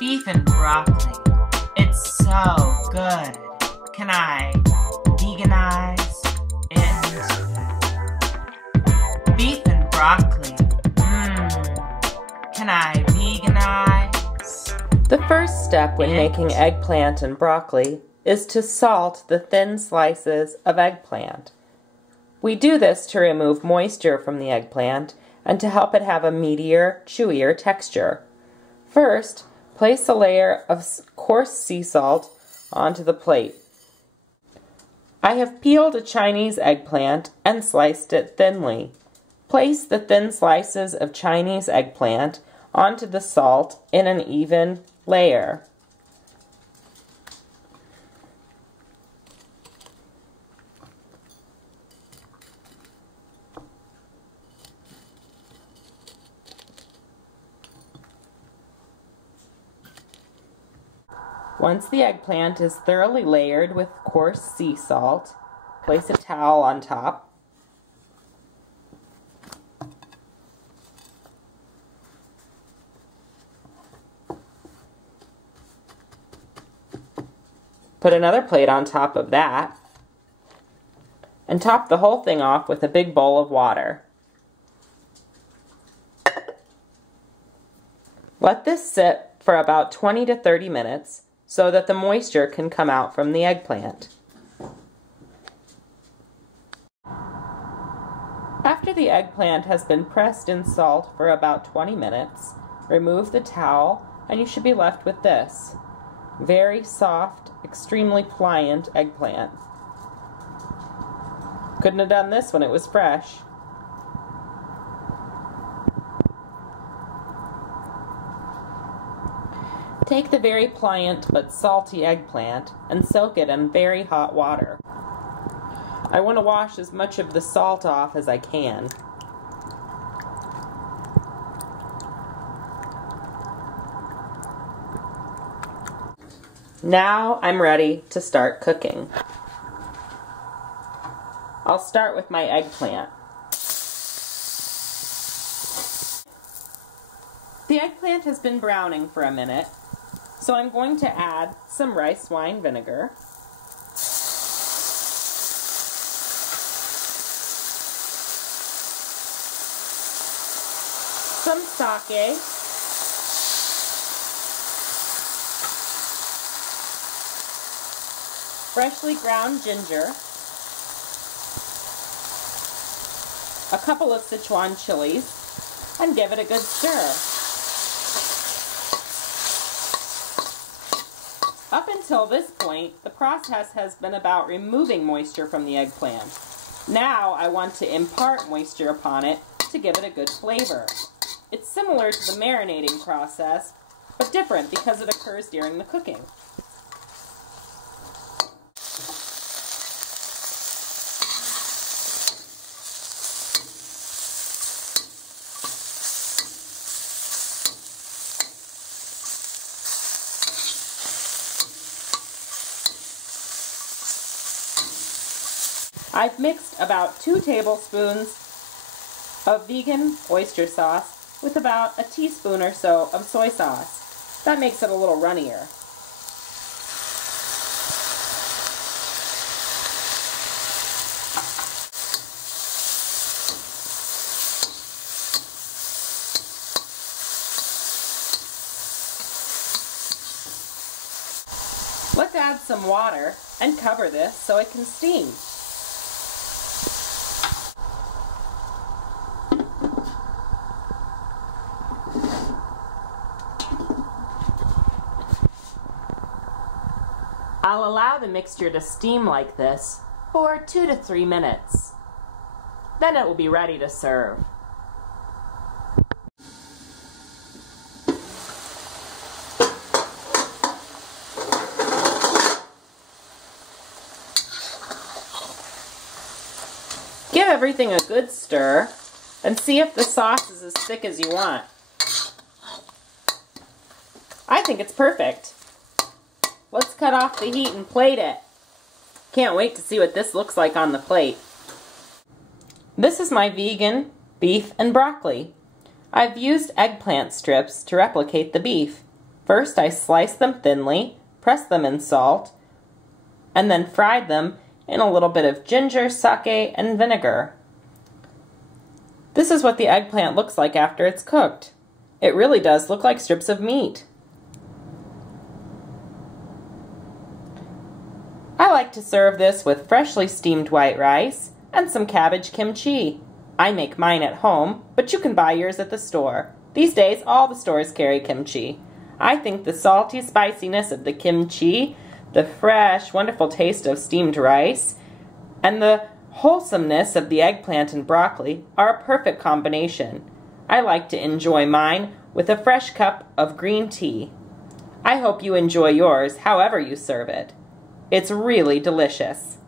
Beef and broccoli. It's so good. Can I veganize it? Beef and broccoli. Can I veganize? The first step when making eggplant and broccoli is to salt the thin slices of eggplant. We do this to remove moisture from the eggplant and to help it have a meatier, chewier texture. First, place a layer of coarse sea salt onto the plate. I have peeled a Chinese eggplant and sliced it thinly. Place the thin slices of Chinese eggplant onto the salt in an even layer. Once the eggplant is thoroughly layered with coarse sea salt, place a towel on top. Put another plate on top of that, and top the whole thing off with a big bowl of water. Let this sit for about 20 to 30 minutes so that the moisture can come out from the eggplant. After the eggplant has been pressed in salt for about 20 minutes, remove the towel and you should be left with this. Very soft, extremely pliant eggplant. Couldn't have done this when it was fresh. Take the very pliant but salty eggplant and soak it in very hot water. I want to wash as much of the salt off as I can. Now I'm ready to start cooking. I'll start with my eggplant. The eggplant has been browning for a minute, so I'm going to add some rice wine vinegar, some sake, freshly ground ginger, a couple of Sichuan chilies, and give it a good stir. Up until this point, the process has been about removing moisture from the eggplant. Now I want to impart moisture upon it to give it a good flavor. It's similar to the marinating process, but different because it occurs during the cooking. I've mixed about 2 tablespoons of vegan oyster sauce with about a teaspoon or so of soy sauce. That makes it a little runnier. Let's add some water and cover this so it can steam. I'll allow the mixture to steam like this for 2 to 3 minutes. Then it will be ready to serve. Give everything a good stir and see if the sauce is as thick as you want. I think it's perfect. Let's cut off the heat and plate it. Can't wait to see what this looks like on the plate. This is my vegan beef and broccoli. I've used eggplant strips to replicate the beef. First, I sliced them thinly, pressed them in salt, and then fried them in a little bit of ginger, sake, and vinegar. This is what the eggplant looks like after it's cooked. It really does look like strips of meat. I like to serve this with freshly steamed white rice and some cabbage kimchi. I make mine at home, but you can buy yours at the store. These days, all the stores carry kimchi. I think the salty spiciness of the kimchi, the fresh, wonderful taste of steamed rice, and the wholesomeness of the eggplant and broccoli are a perfect combination. I like to enjoy mine with a fresh cup of green tea. I hope you enjoy yours however you serve it. It's really delicious.